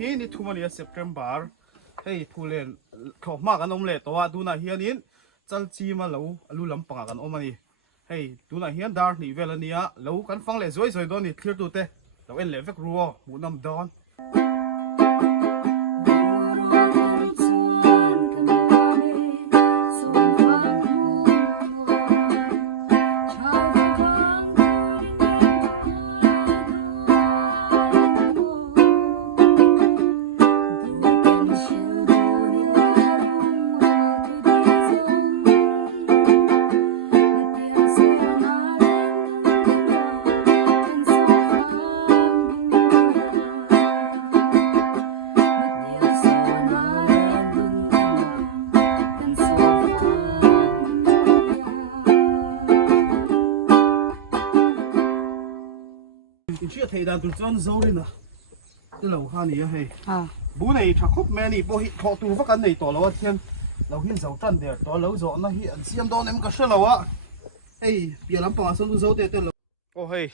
hi ni thumani September hei phulen thokma kan omle towa duna hianin chalchi ma lo alu lampanga kan omani hei duna hian dar ni velania lo kan fangle zoi zoi don ni clear tu te lo en le vek ruo mu nam don chia thầy đàn tụi con dâu lên nè cái lẩu ha này hay bố này thằng khóc mẹ này bố họ tụ vác ăn này tỏ lẩu thiên lẩu hiên dầu trần để tỏ lẩu gió nó hiện xem đó em có sợ lẩu á hey bây lắm bằng sân dâu để lẩu ô hey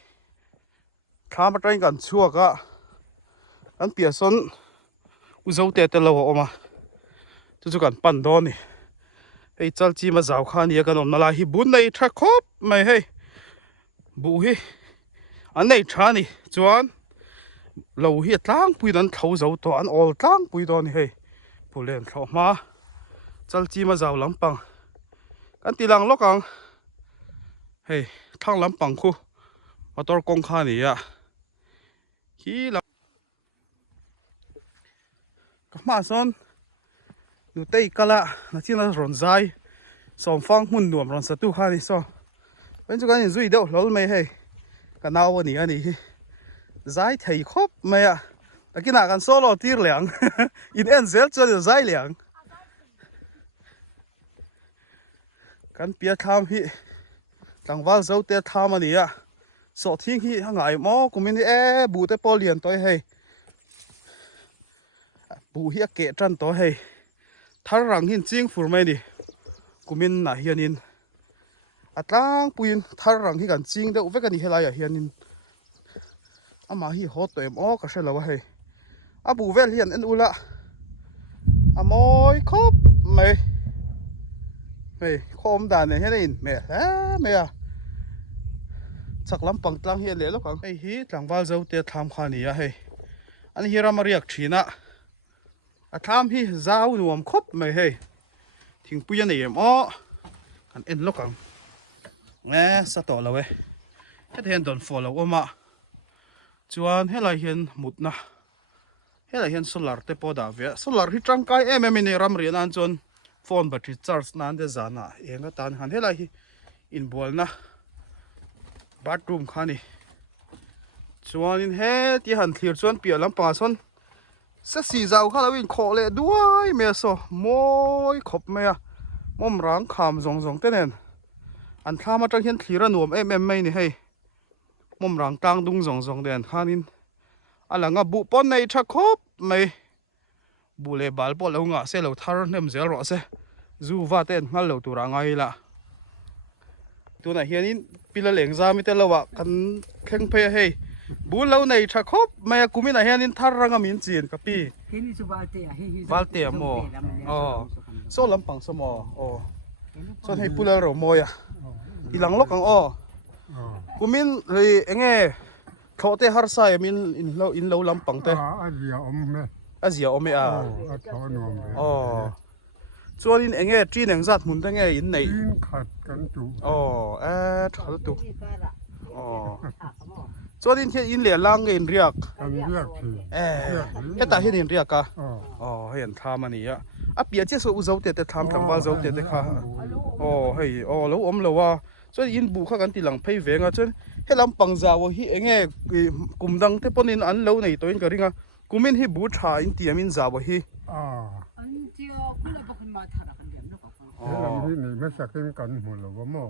khá mà tranh gần chua cả ăn bia sân dâu để lẩu mà tôi cần pan đó này hey chal chi mà giàu khan này cái nôm nó là hi bún này thằng khóc mày hey bố hi anh này cha này chuan lâu hi tlang pui dan thâu dấu to an all tlang pui don he pulen thọ ma chal chi ma giàu lắm bằng kan ti lang lokang hey thang lắm bằng khu motor kong kha ni ya hi la ma son nu tei kala na chi na ron zai som fang mun nuam ron sa tu kha ni so bên chỗ cái zui đâu lol mai hey cái nào vậy anh đi giải thầy khóc mày à cái nào cần solo tir liang in enzel cho được giải liang cần bia tham hi thằng vào dấu tê tham anh đi à sọ thiên hi hàng ngày mò của mình e bù tê po liền tối hay bù hi kệ trăn tối hay thằng răng hin chinh phù mày đi của mình là hiền atlang puin thar rang hi kan ching de uvek ani helai hianin ama hi hot to em o ka shela he abu vel hian en ula amoi khop me khom dan ne hein me me a chak lam pang tlang hi le lo kang ei hi tlangwal zo te tham khani a he an hi ramariak thina a tham hi zau nuam khop me he thing puyan em o kan en lo kang nghe sa to lo we het hen don follow oma chuan helai hian mutna helai hian solar te poda ve solar hi tangkai em ni ram rian an chon phone battery charge nan de zana enga tan han helai hi in bolna bathroom khani chuan in he ti han thlir chuan pia lam pa son sa si zau kha lawin kho le duai me so moi khop me a mom rang kham zong zong te nen anh tham mà trong hiện thira nuông em mấy này hay mồm răng tang dung rong rong đèn khanin anh là ngã bụ pon này chắc khóc mày bụ lệ bal bỏ lâu ngã xe lâu thar nem dễ rõ xe dù va tên ngã lâu tu ra ngay là tu này hiện in pila leng ra mi tên lâu à cần khen phe hay bụ lâu này chắc khóc mày cũng mình này hiện in thar răng mình chín copy valte mo số lắm bằng số mo số hay pula rồi mồi à ilang lok ang kumin ri enge thote har sai min in lo lampang te azia ome a chuan in enge trin eng zat mun te nge in nei khat kan tu thal tu chuan in le lang in riak heta hin in riak ka hen tham ani a apia che so uzau te tham tlangwal zo te kha hei lo om lo wa cho in bu kha kan ti lang phei venga chon helam pangzaw hi enge kumdang te ponin an lo nei toin ka ringa kumin hi bu tha in ti amin zaw hi an tia kula bakhin ma thara kan dem lo ka helam hi nei ma sakin kan mu lo mo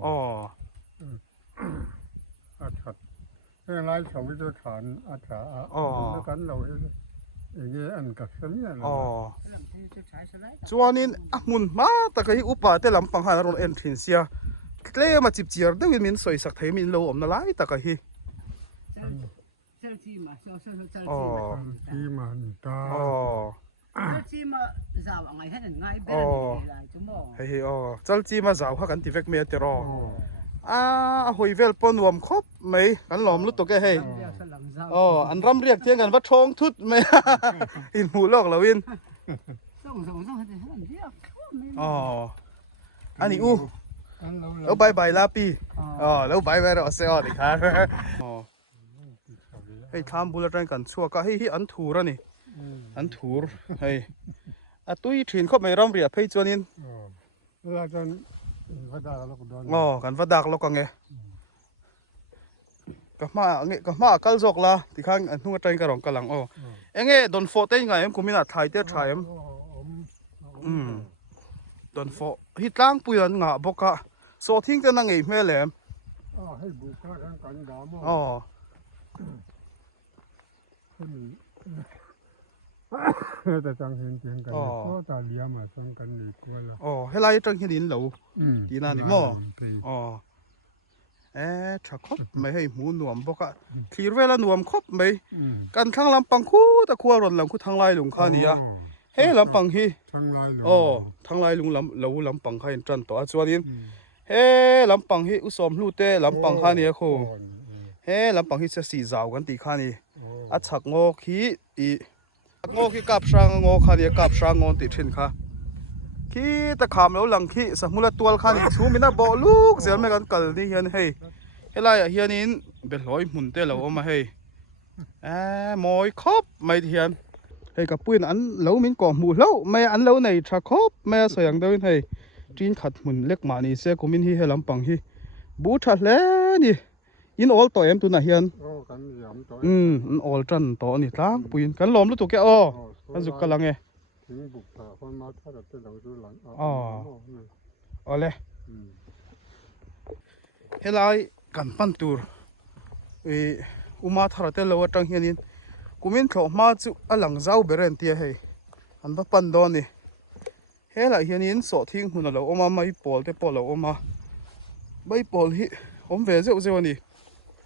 achat he lai chau to than acha kan lo enge an ka sania chuanin amun ma takai upa te lampang han ron en thin sia tle ma chip chiar deuin min soi sak thei min lo om na lai takai hi chi mà sao sao sao Ồ. chi mà ta Ồ. chi mà giàu ngày hết ngày bé lại chúng mò Hei ồ, chal chi mà giàu ha kan ti vek me te ro. ồ Hoi vel pon nuam khop mei kan lom lu to ke hei. Ồ, an ram riak tiang kan va thong thut me. In mu lok lawin. Ồ. Ani u. Lâu bye bye la pi. Lâu bye bye rồi sẽ đi khá. Hei tham bula trang kan chua ka hei an thur ani. An thur hei. Tui thin khop mai ram ria phei chuanin. là chân phát đạt lúc đó Kan va dak lo ka nge. Ka ma kal jok la ti khang an hnung trang ka rong ka lang enge don fo te nga em kumina thai te tha em. Don fo hi tlang puyan nga boka. So thing te na ngei me lem. hay bù cá cắn đá mà ta chẳng hiện tiếng cái có ta liam mà chẳng cần đi qua là Helai trang hi din lo. Ti na ni mo. Tha khop mai hei mu nuam boka. Thlir vela nuam khop mai. Kan thang lampang khu ta khuwa ron lang khu thang lai lung kha ni a. He lampang hi. thăng lai rồi Thang lai lung lo lampang kha in tran to a chuanin. He lampang hi usom hlu te lampang kha ni a khu. He lampang hi se si zaw kan ti kha ni. A chak ngo khi i ngô khi cặp sang ngô khani cặp sang ngô ti thin kha khi ta kham lo lang khi samula tual khani chu mina bo luk zel me kan kal ni hian hei helai hian in be hloi mun te lo ma hei moi khop mai hian hei ka puin an lo min ko mu lo me an lo nei tha khop me soyang doin hei tin khat mun lek ma ni se kumin hi helam pang hi bu tha hle ni in all to em tu na hian cắn giảm tối an all tran to ni tlang puin kan lom lu tu ke kan zuk ka lang e tiếng bục thả con má thả được đầu tôi lạnh ole helai kan pan tur uma thara te lo atang hianin kumin thlo ma chu alang zau beren tia hei an ba pan do ni hela hianin so thing hun lo oma mai pol te pol lo oma bai pol hi om ve zeu zeu ni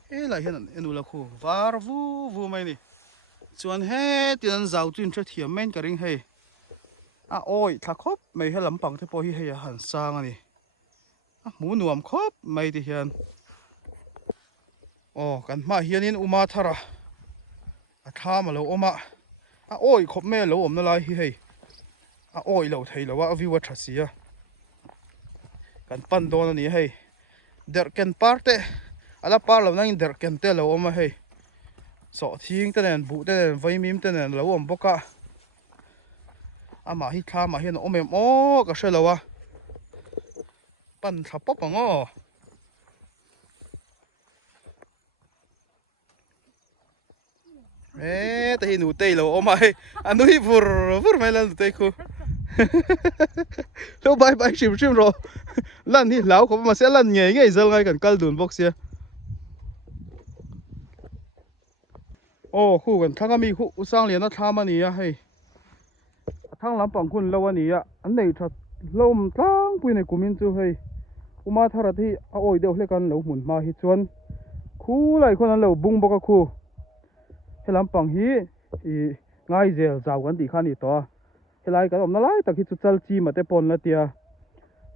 hela hian enu la khu var vu mai ni chuan he tian zau chin tha thiam men ka ring hei oi thla khop mai he lampang te po hi hei han sang ani mu nuam khop mai ti hian kan ma hianin uma thara tha ma lo oma oi khop me lo om na lai hi hei oi lo thei lo wa viwa tha sia kan pan don ani hei der ken parte ala par lo nang der ken te lo oma hei so thing te nen bu te nen vai mim te nen lo om boka ama hi tha ma hian omem ka shelo wa pan tha pop ango ta hi nu tei lo omai anu hi vur mai lan tei khu lo bye chim ro lan hi lau ko ma se lan nge zal ngai kan kal dun box ya khu kan thanga mi khu usang lian na thama ni ya hei thang lam pang khun lo ani ya an nei tha lom tlang pui nei kumin chu hei uma thara thi oi deuh hle kan lo mun ma hi chuan khu lai khon an lo bung boka khu helam pang hi ngai zel zaw kan ti khani to helai kan om na lai tak hi chu chal chi ma te pon la tia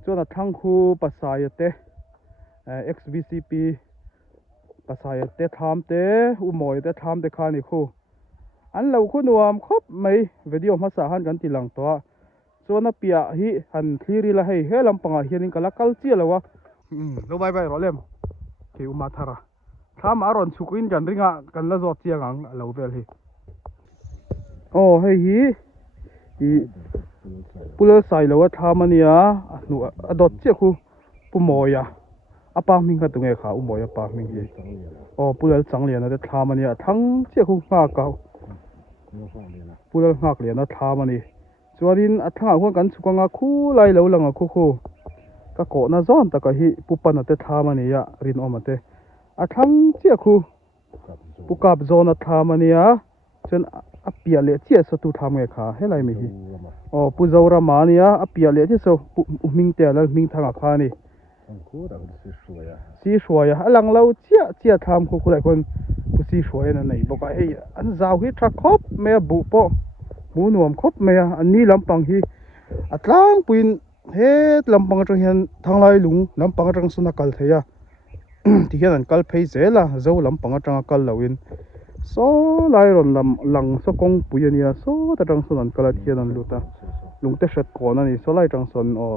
chuan thang khu pasai te xbcp pasai te tham te umoi te tham te khani khu an lo khu nuam khop mai video ma sa han kan ti lang to chuan a pia hi han thiri la hei helam panga hianin kala kal chi lawa lo bye ro lem ke uma thara tham aron chukin jan ringa kan la zot chiang ang lo vel hi hei hi pula sai lo thamania nu adot che khu pumoya apa ming ka tunge kha umoya pa ming hi pulal changlian ate thamania thang che khu nga ka pulal ngak lian a thamani chuanin a thanga huan kan chukanga khu lai lo langa khu ka ko na zon taka hi pupan ate thamania rin omate a thang che khu pukap zona thamania chen a pia le che so tu tham nge kha helai mi hi puzora mania a pia le che so ming te la ming thanga kha ni si shuaya alang lo chia tham khu lai kon pusi hruai na nei boka hei an zau hi tha khop me bu po mu nuam khop me an ni lampang hi atlang puin he lampang atang hian thanglai lung lampang atang suna kal theya ti hian an kal phei zela zo lampang atang kal loin so lai ron lam lang so kong pui ania so ta tang son an kala thian an luta lungte hret kon ani so lai tang son o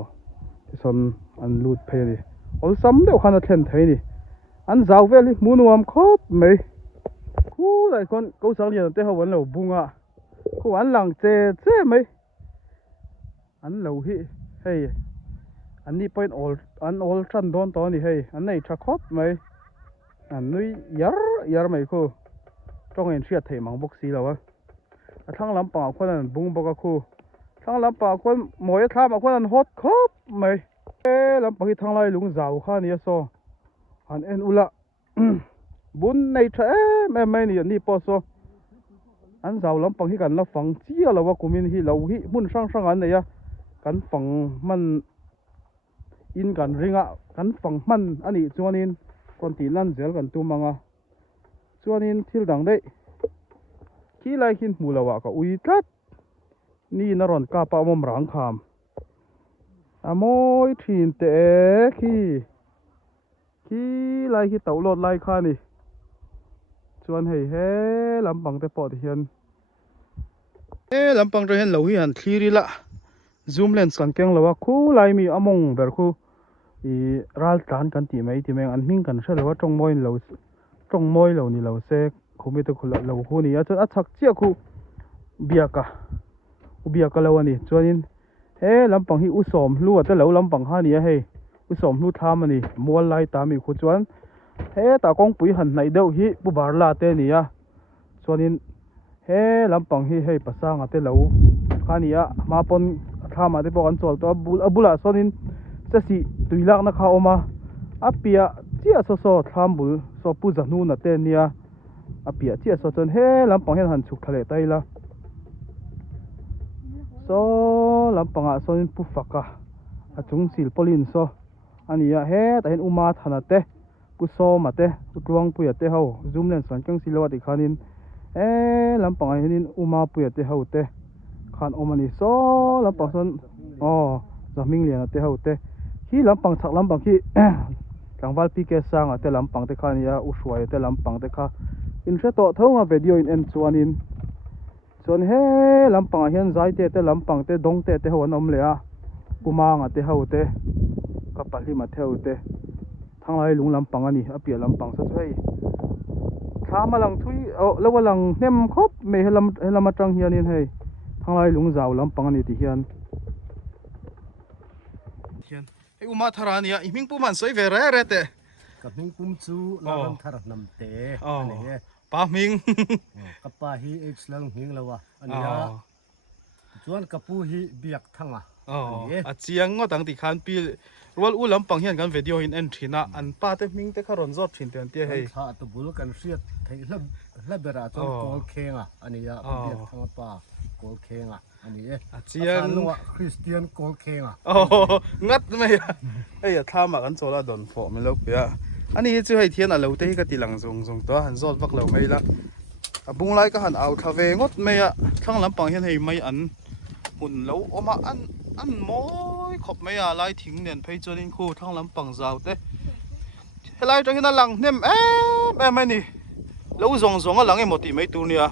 son an lut phei ni ol sam deuh khan a thlen thei ni an zau veli mu nuam khop mai khu lai kon ko sang lian te hawan lo bunga khu an lang che che mai an lo hi hei an ni point all tran don to ni hei an nei tha khop mai an nui yar mai khu trong en thriat thei mang bok si lawa a thang lam pa khon an bung boka khu thang lam pa khon moi thlam a khon an hot khop mai e lam pa hi thang lai lung zau kha ni so an en ula bun nei tha em mai ni ni po so an zau lam pang hi kan la fang chia lawa kumin hi lo hi mun sang an nei ya kan fang man in kan ringa kan fang man ani chuanin kon ti lan zel kan tu manga chuanin thil dang dei khi lai hin mulawa ka ui tlat ni na ron ka pa mom rang kham amoi thin te khi lai hi tau lot lai kha ni chuan hei he lampang te po ti hian lampang te hian lo hi han thiri la zoom lens kan keng lawa khu lai mi among ber khu i ral tan kan ti mai ti meng an hming kan hre lawa tong moi lo ni lo se khumi te khula lo hu ni a chu a chak chia khu biaka lo ani chuanin he lampang hi usom hlu ate lo lampang ha ni a hei usom hlu tham ani mual lai ta mi khu chuan he ta kong pui han nai deuh hi pu bar la te ni a chuanin he lampang hi hei pasang ate lo kha ni a ma pon thama te pawh an chawal to abula sonin chasi tuilak na kha oma apia chia so thlam bul so pu zanu na te nia apia chia so chon he lampang hian han chuk thale taila so lampanga sonin pu faka achung sil polin so ania he ta hin uma thana te pu so ma te pu tuang pu ya te ho zoom lens san kang silawa ti khanin lampanga hianin uma pu ya te ho te khan omani so lampang son zaming lian te ho te hi lampang chak lampang hi tangwal pi ke sang ate lampang te kha nia ushuai te lampang te kha in hre to thonga video in en chuan he lampang hian zai te lampang te dong te ho an om le a kumang ate ho te kapali ma the ho te thanglai lung lampang ani apia lampang sa chei thama lang thui lawa lang nem khop me helam atang hianin hei thanglai lung zau lampang ani ti hian hei uma tharania iming pu man soi ve re te ka ming pum chu la ram thar nam te ani he pa ming ka pa hi x lang hing lawa ani ya chuan ka pu hi biak thanga a chiang ngo tang ti khan pi rol u lampang hian kan video in en thina an pa te ming te kharon zot thin ten te hei tha to bul kan riat thei la bera chon kol khenga ani ya biak thanga pa kol khenga ani e a chiang Christian kol khenga ngat me ei a thama kan chola don fo me lo pia ani hi chu hei thian a lo te hi ka ti lang zong to han zot vak lo mai la a bung lai ka han au thave ngot me a thang lampang hian hei mai an hun lo oma an moi khop mai a lai thing nen phei chonin khu thang lampang zau te helai to hina lang nem em ni lo zong a lang e moti mai tu nia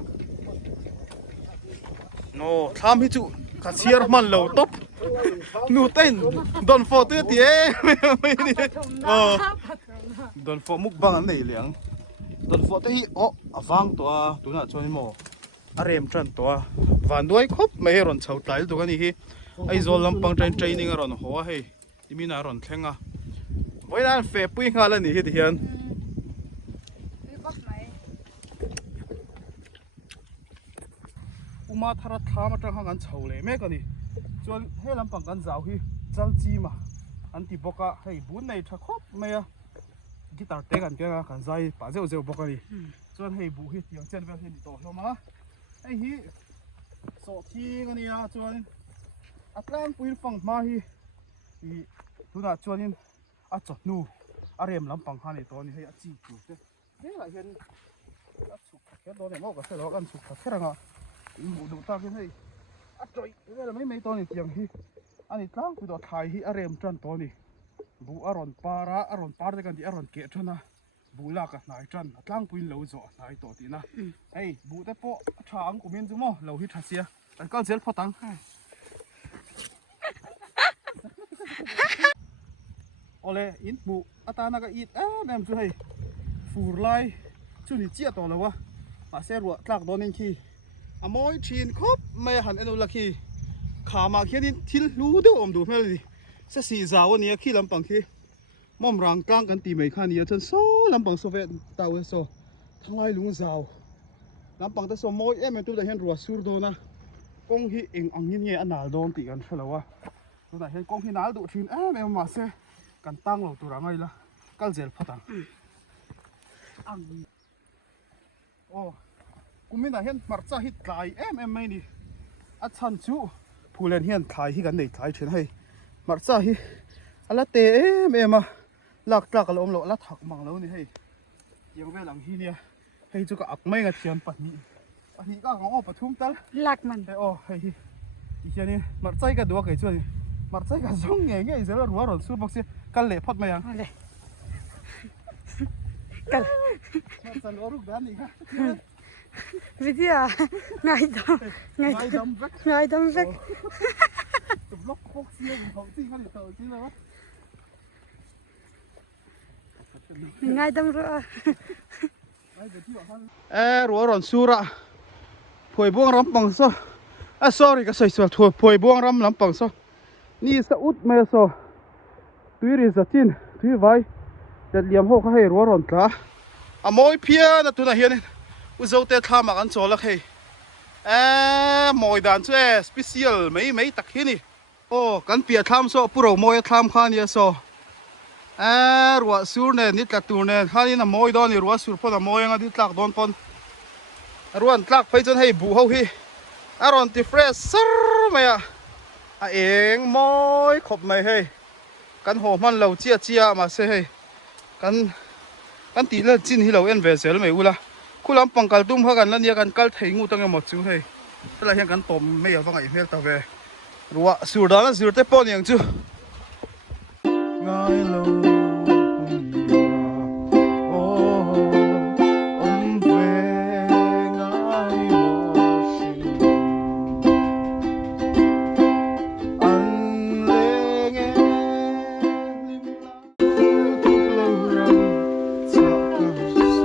no tham hi chu ka chiar man lo top nu ten don fo tu ti mai ni don fo muk bang an nei liang don fo te hi awang to a tuna choni mo arem tran to a van duai khop mai ron chau tail tu ani hi ai zol lampang training a ron ho a hei imina ron thlenga boinan fe pui nga la ni hi ti hian uma thara thama tang hang an chho le me ka ni chuan he lampang kan zau hi chal chi ma an ti boka hei bun nei tha khop me a guitar te kan kenga kan zai pa zeu boka ni chuan hei bu hi tiang chen vel hi ni to hloma hei hi so thi nga ni a chuan atlang puin fang ma hi tuna chuanin a chot nu a rem lampang ha ni to ni hei a chi tu te he la hian ตัวเนี่ยมอกกับเสือกันสุกแค่ไหนอ่ะหมูดูตาขึ้นให้อัดจ่อยเรื่องไม่ตัวนี้เตียงฮีอันนี้ตั้งคือตัวไทยฮีอารมณ์จันตัวนี้บูอารอนปาระอารอนปาร์ด้วยกันที่อารอนเกะชนะบูลากับนายจันตั้งปุยเหลาจ่อนายตัวที่นะไอ้บูแต่พอช้างกูมีนจุ่มเหลาฮิตฮัสเซียแต่ก็เซลพอตังโอเลอินบูอัตานักอิดแม่มช่วยฟูร์ไลช่วยนี่เจี๊ยตัวเลยวะมาเซรัวตากโดนนิงคีอมอยชีนครบไม่หันเอ็นอุลักคีขามาเขียนทิลรู้เดี๋ยวอมดูไม่เลยเสียสีสาวนี้ขี้ลำปังคีม่อมรังกลางกันตีไม่ขานี้จนโซ่ลำปังโซเวตตาวโซ่ทั้งไงลุงสาวลำปังแต่โซ่มอยเอ็มตัวได้เห็นรัวสูดโดนะกงฮีเองอังยินเงี้ยอันนาโดนตีกันเฉลวะตัวได้เห็นกงฮีนาดูทีนแม่มาเซกันตั้งเราตัวไงล่ะกัลเจลพัตังโอ้กูไม่ได้เห็นมาร์ซ่าฮิตไกไม่นี่อัดชันจูผู้เล่นเห็นไทยฮิกันในไทยเช่นให้มาร์ซ่าฮิอะไรเตะมาหลักกันลมหลอกลักถักมังแล้วนี่ให้ยังเวลังฮีเนี่ยให้จูก็อักไม่งัดเทียนปันนี้ก็ของปทุมตัลหลักมันโอ้ให้อีเช่นนี้มาร์ซ่าก็ดูว่าไงช่วยมาร์ซ่าก็ส่งเงี้ยเสร็จแล้วรัวรถสู้บ็อกซี่กันเละพอดมายังเลยกันมาร์ซ่าล้อรูปด้านนี้ฮะวิธีอ่ะง่ายดำง่ายดำเฟกกับล็อกพกเสียงเขาที่เขาเต่าจริงเลยวะง่ายดำรัวรัวร้อนสุระผวยบ่วงรำปังซะsorry ก็ใส่สวดผวยบ่วงรำปังซะนี่สะอุดเมโซตุยริสตินตุยไว้จะเลี้ยมหกให้รัวร้อนกะมอยเพียนะตัวน่ะเฮียนี่อุจจาระทำมากันโซลักให้มอยด่านช่วยสเปเชียลไม่ตักที่นี่โอ้กันเปียทำโซปุโรมอยทำข้านี่โซรัวสูรเนี่ยนิดละตัวเนี่ยข้านี่น่ะมอยดอนนี่รัวสูรพอน่ะมอยงั้นดิตักดอนปอนรัวตักไปจนให้บูเขาฮีอารอนติเฟรชซร์ไหมอ่ะเองมอยขบไม่ให้กันหัวมันเราเจียมาเสียให้กันตีเล่นจินที่เราเอ็นเวสเซลไม่รู้ละคุณลำปังกัลตุ้มพากันแล้วเนี่ยกันกัลทิ้งงูตั้งแต่หมดจู่ให้แต่ละเห็นกันตมไม่เอาต้องไอ้เมลตาเวรัวสูดแล้วสูดแต่ปอนอย่างจู่ง่ายโลโอ้อมเวง่ายโมชิอันเลงลิมลาทุกโลรังสักกันโซ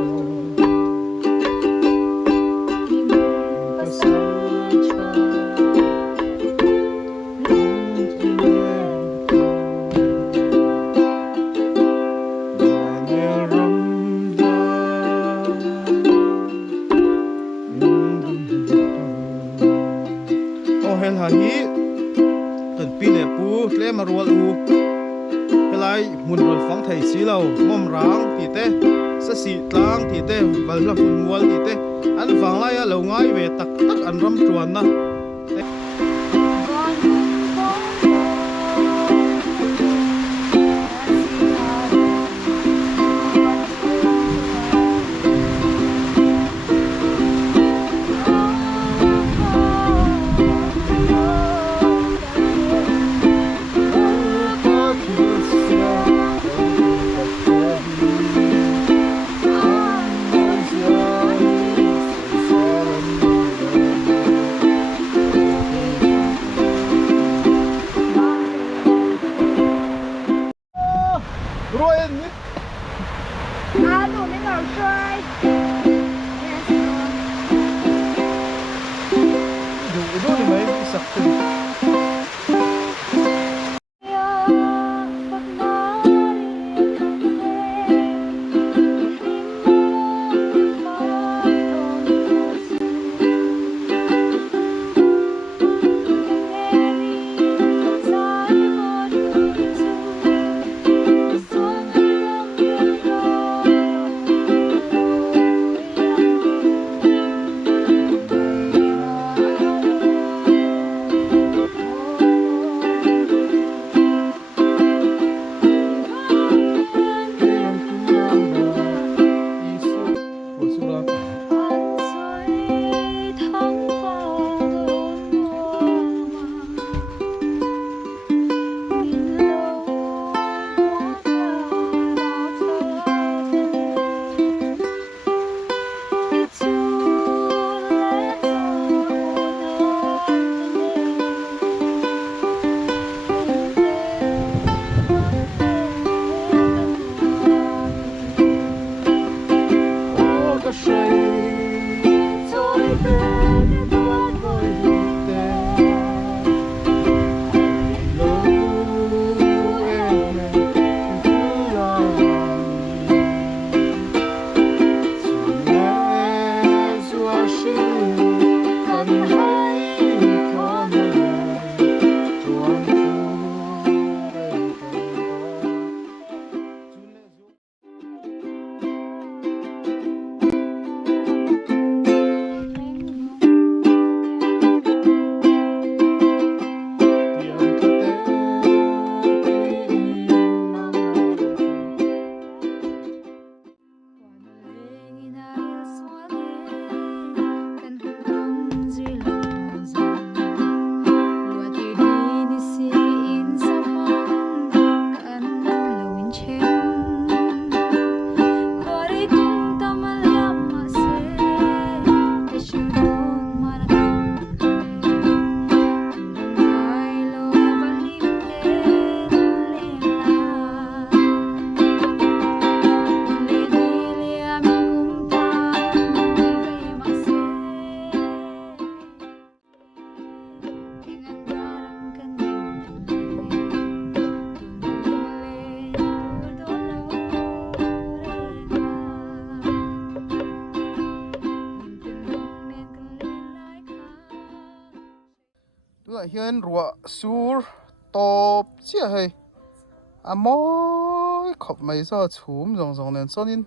มารัวลูเฮลัยมุนรัวฟังไทยสีเราม่อมร้างตีเต้สสีตลางตีเต้บัลลังก์มัวตีเต้อันฟังไล่เราง่ายเวตักอันรำจวนนะ lại hiện rùa sur top chia hay à mỗi khop mấy giờ chùm rong rong nên cho nên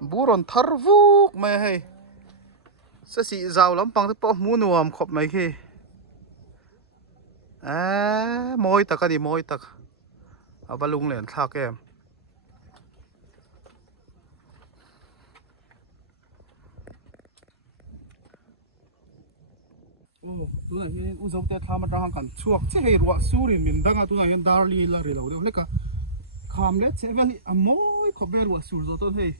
bù ròn thar vuk mày hay sẽ xị giàu lắm bằng cái bỏ mua nuông khop mấy khi à môi tắc cái đi môi tắc à ba lung liền thắc em tu này hiện u dấu tết tham ăn hàng cần chuộc chứ hay rùa surin mình đang tu này hiện darli là rồi đâu đấy cả khám lết sẽ vậy à mỗi khop bé rùa sur rồi tôi thấy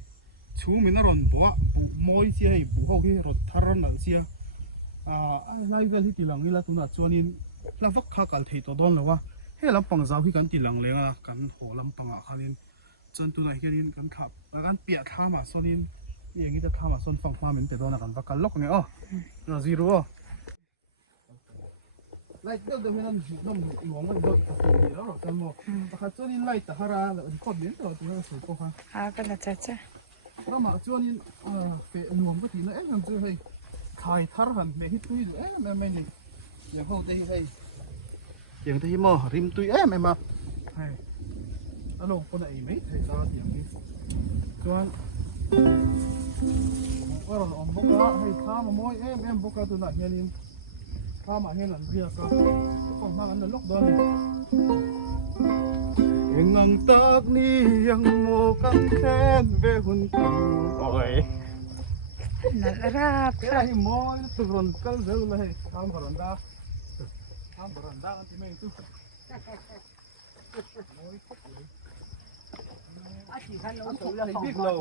chú mình nó ròn bỏ mỗi chi hay bù hậu cái rồi thar ròn là chi à lại về thì tilang như là tu này cho nên là vóc khá cả thấy to đón là wa hay làm bằng giáo khi cần tilang lên à cần hồ làm bằng à khá nên chân tu này hiện cần tháp và cần bịa tham mà cho nênอย่างนี้จะทำอ่ะส่วนฝั่งฟ้ามันเป็นตัวนักการวักกันล็อกไงอ๋อเราซีรู้ไล่เดี๋ยวให้เราน้ำหลวงมันโดนกระสุนแล้วหรอกแต่หมดแต่ถ้าจวนนี้ไล่แต่ฮาราแล้วคนเลี้ยงตัวตัวสูงกว่าเป็นละจ้ะแล้วมาจวนนี้เป็นหน่วงก็ทีนั้นมันจะให้ถ่ายทารันไม่ฮิตตุยไม่นี่อย่างเขาได้ให้อย่างที่มอริมตุยไม่มาให้แล้วลงคนไหนไม่ถ่ายซาอย่างนี้จวนว่าเราอมบุกะให้ข้ามามอยบุกะตัวนั้นเฮียนี่ข้ามาเฮียนั่นเรียกก็ของมากันนั่นล็อกดอนงังตากนี้ยังโมกันแค้นเวหุนตังโอ้ยนั่นรับไอ้มอยตุรนกันเร็วเลยข้ามบรันดาอันที่ไม่ตู้ไอ้บิ๊กเรา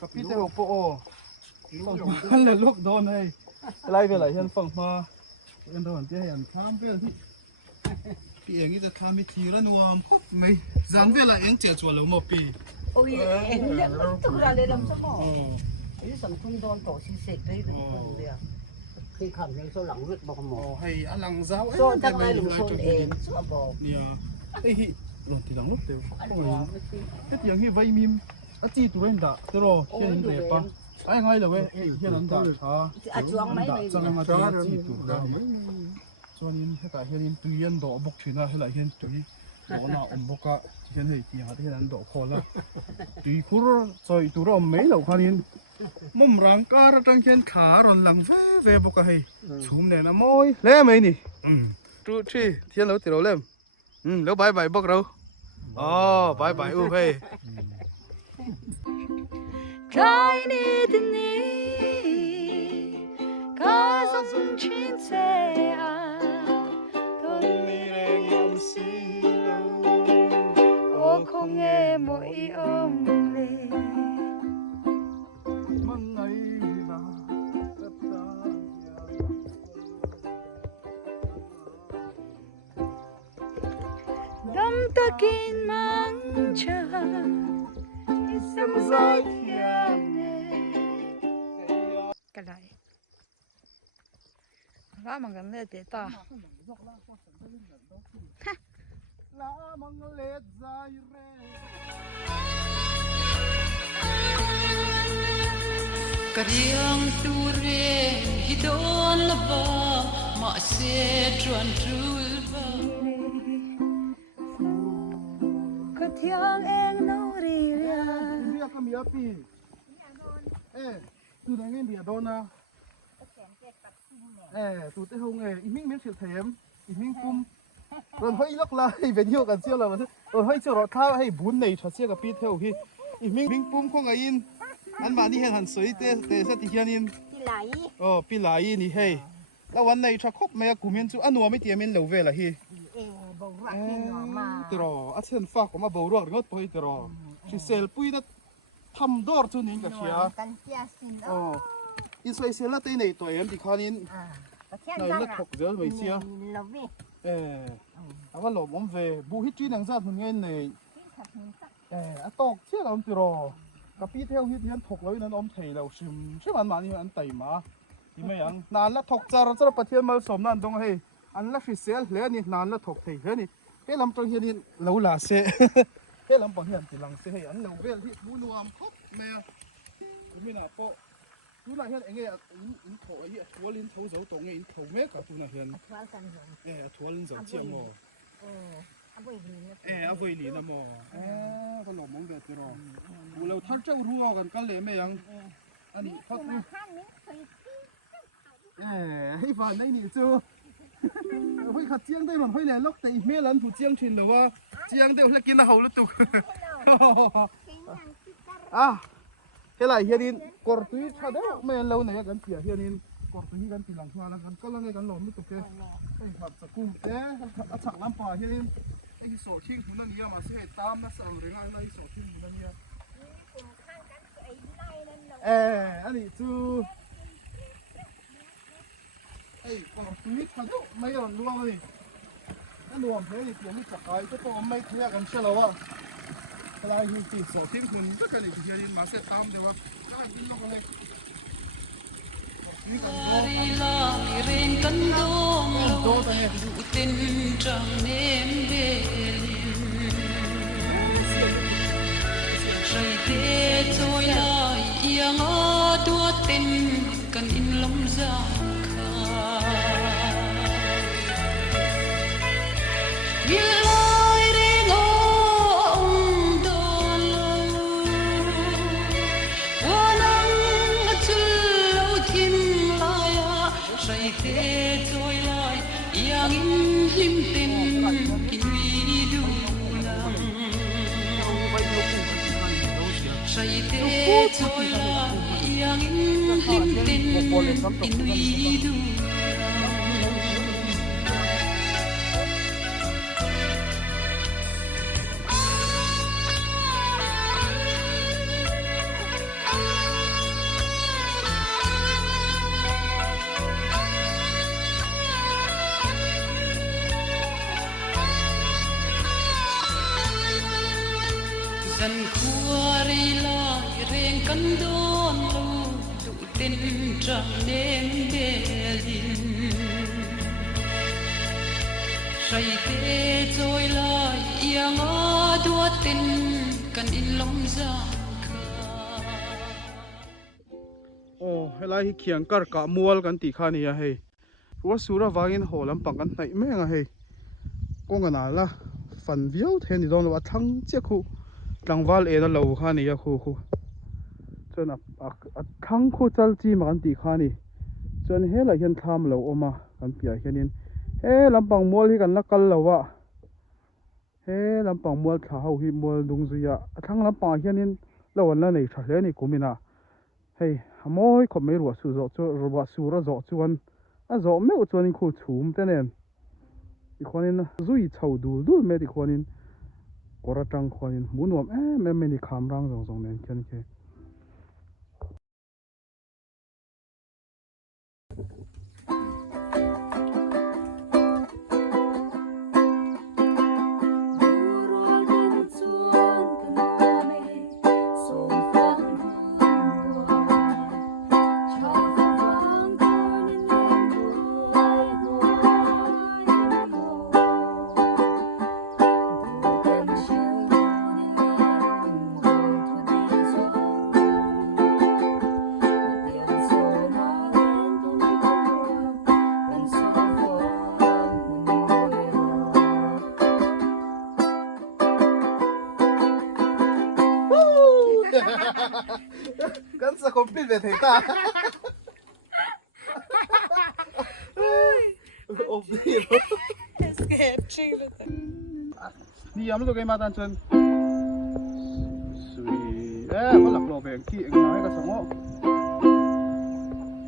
กับพี่เต้าโปโอนั่นเลยลูกโดนเลยไล่ไปไหลยันฝั่งมายันโดนเตี้ยยันข้ามไปที่พี่เองนี่จะทำมิทีละนัวไม่จันเวลาเองเจ้าชัวร์เราหมดปีโอ้ยเอ็งเนี่ยตัวอะไรลำสมองไอ้สัมทุ่งโดนต่อชีเสกได้เป็นคนเดียวคือขังในโซหลังเวทบอกหมอให้อลังเจ้าโซตั้งไงหรือโซเองโซบอกเนี่ยไอ้หล่นที่หลังลูกเดียวโอ้ยก็อย่างนี้ไว้มิมอาจีตัวเองด่าตัวรอเฮียนเด็กปะไอ้ไงเลยเว้ยเฮียนันด่าช้าจังมาจ้าจีตัวได้ส่วนนี้ให้แต่เฮียนตุยยันดอกบกถือหน้าให้หลายเฮียนตุยดอกหน้าอมบกะเฮียนเฮตีหาที่นั้นดอกคอละตุยคูร์ซอยตัวเราไม่เหล่าคันนี้มุมร่างกายตั้งเฮียนขารอนหลังเว่บกะให้ชุ่มเนี่ยนะมอยเล่ไหมนี่ดูที่เทียนเราติดเราเล่มแล้วบายบกเราอ๋อบายอู้เฮ้가인이드니 가슴 친새야 돌리는 염시로 오콩에 모이 옴리 넘떠긴 망자 isang zai cái lại ra mà gần đây để ta la mang let zai re Kariang ture hidon lava ma se truan trul ba có thiang em nấu đi ra bia ka mi api tu na ngen bia dona tu te hong iming mel chil them iming pum rồi hơi lắc la video kan sia la rồi hơi cho tha hay bún nei tha sia ka pi theo hi iming pum khong in an ma ni hen han soi te sa ti hian in pi lai ni hey la wan nei tha khop me ku men chu anua mi ti men lo ve la hi tro a chen fa ko ma bo ro ngot poi tro si sel pui na tham dor chu ning ka sia in soi sel la te nei to em ti khan in nei la thok zel mai sia à cái lỗ bóng về bu hít truy năng ra thường nghe này tóc chia làm từ rồi cái pi theo hít hiện thọc lấy nên ông thầy đầu xìm chứ bạn mà như anh tẩy mà thì mấy anh nàn là thọc ra rồi bắt thiên mal sớm nàn đông hay anh là phi sel lấy ni nàn là thọc thầy lấy ni cái làm trong hiện lâu là sẽ cái làm bằng hiện thì lăng sẽ hay anh lâu về hít bu nuam khóc mẹ mình nào po tu là hiện anh ấy in thổi ấy thua lên thấu dấu tổng ấy in thấu mẹ cả tu là hiện thua lên dấu chiêm mồ à vui lì nè mồ con lồng mông đẹp rồi bu lâu thắt trâu rùa gần cái lệ mẹ anh anh ấy thắt luôn hay vào đây nè chưa hơi khát chiang đây mà hơi lẻ lóc tại mẹ lần phụ chiang trên đầu chiang đây là kia là hậu lắm tu cái này hiện in cột túi cha đấy mấy lâu này gần kia hiện in cột túi gần tiền lăng hoa là gần có lăng cái gần lòm mới tục cái mặt sạc cung thế chắc lắm pa hiện in cái sổ chinh của nó nhiều mà sẽ tam nó sang rồi ngay sổ chinh của nó nhiều anh ấy chú cột túi cha đấy mấy lần luôn rồi nó luồn thế thì tiếng chặt cái con mấy thế gần xe lâu cái này thì sổ chinh của tất cả những cái hiện mà sẽ tam được không Ari la ren kan dom lo du tin trăng nem belin Rai te choi lai yang a tua tin kan in lom za kha Lai re ngom don lo Wanang chul lo tin Rai te trôi lại yang in lim tin in vi du nam Rai te trôi lại yang in lim tin in vi du Dân khuari la reng kan don lo du tin trăng nem belin Rai te trôi lai yang a dua tin kan in lom za hay là hi kiang kar ka mual kan ti khani ya hey wa sura wangin holam pang kan nai me nga hey ko nga na la fan viau the ni don wa thang che khu tlangwal e na lo khani ya khu khu chona a thang khu chal chi ma kan ti khani chon he la hian tham lo oma kan pia hianin he lampang mual hi kan la kal lo wa he lampang mual tha ho hi mual dung zuya a thang lampang hianin lo wan la nei tha hle ni kumina hey hamoi khom mai ruwa su zo chu ruwa su ra zo chuan a zo me u chuan in khu chhum te nen i khonin zui chho dul dul me ti khonin kora tang khonin munuam me me ni kham rang zong zong nen ken ke là complete về thế ta ôm đi Sketching luôn. đi ấm luôn cái mà tan chân suy có lạc lộ về kia nói cái sống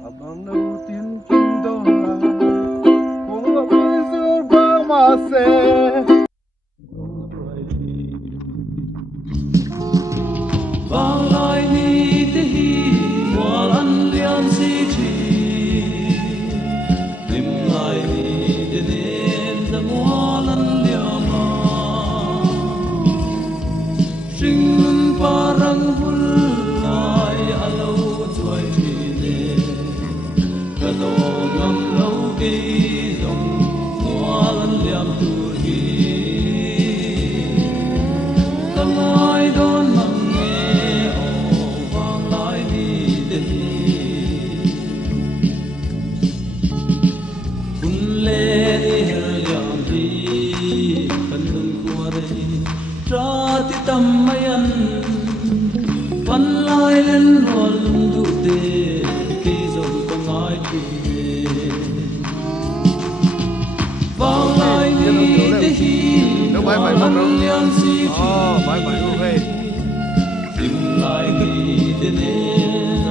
abang đầu tiên kinh đô là cũng là bây giờ bao mà sẽ vang lại ni te hi hoa lan lian si chi lim lại ni te nên dam hoa lan liam ma ring parang hul lai alo chuai chi ne ka do ngam lo ke dong hoa lan liam tu hi tâm ai đón mong ti tâm mayan pan lai lên hồn du te khi dòng con ai đi vang lai ni te hi lan lian si tim lai ni te ne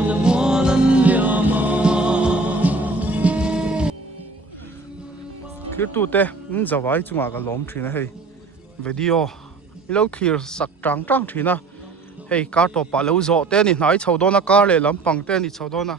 na mo lan liama khi tu te zawai chunga ka lom thina hei video lâu thir sak trăng trăng thina hei car to pa lo zo te ni hnai chhodona car le lampang te ni chhodona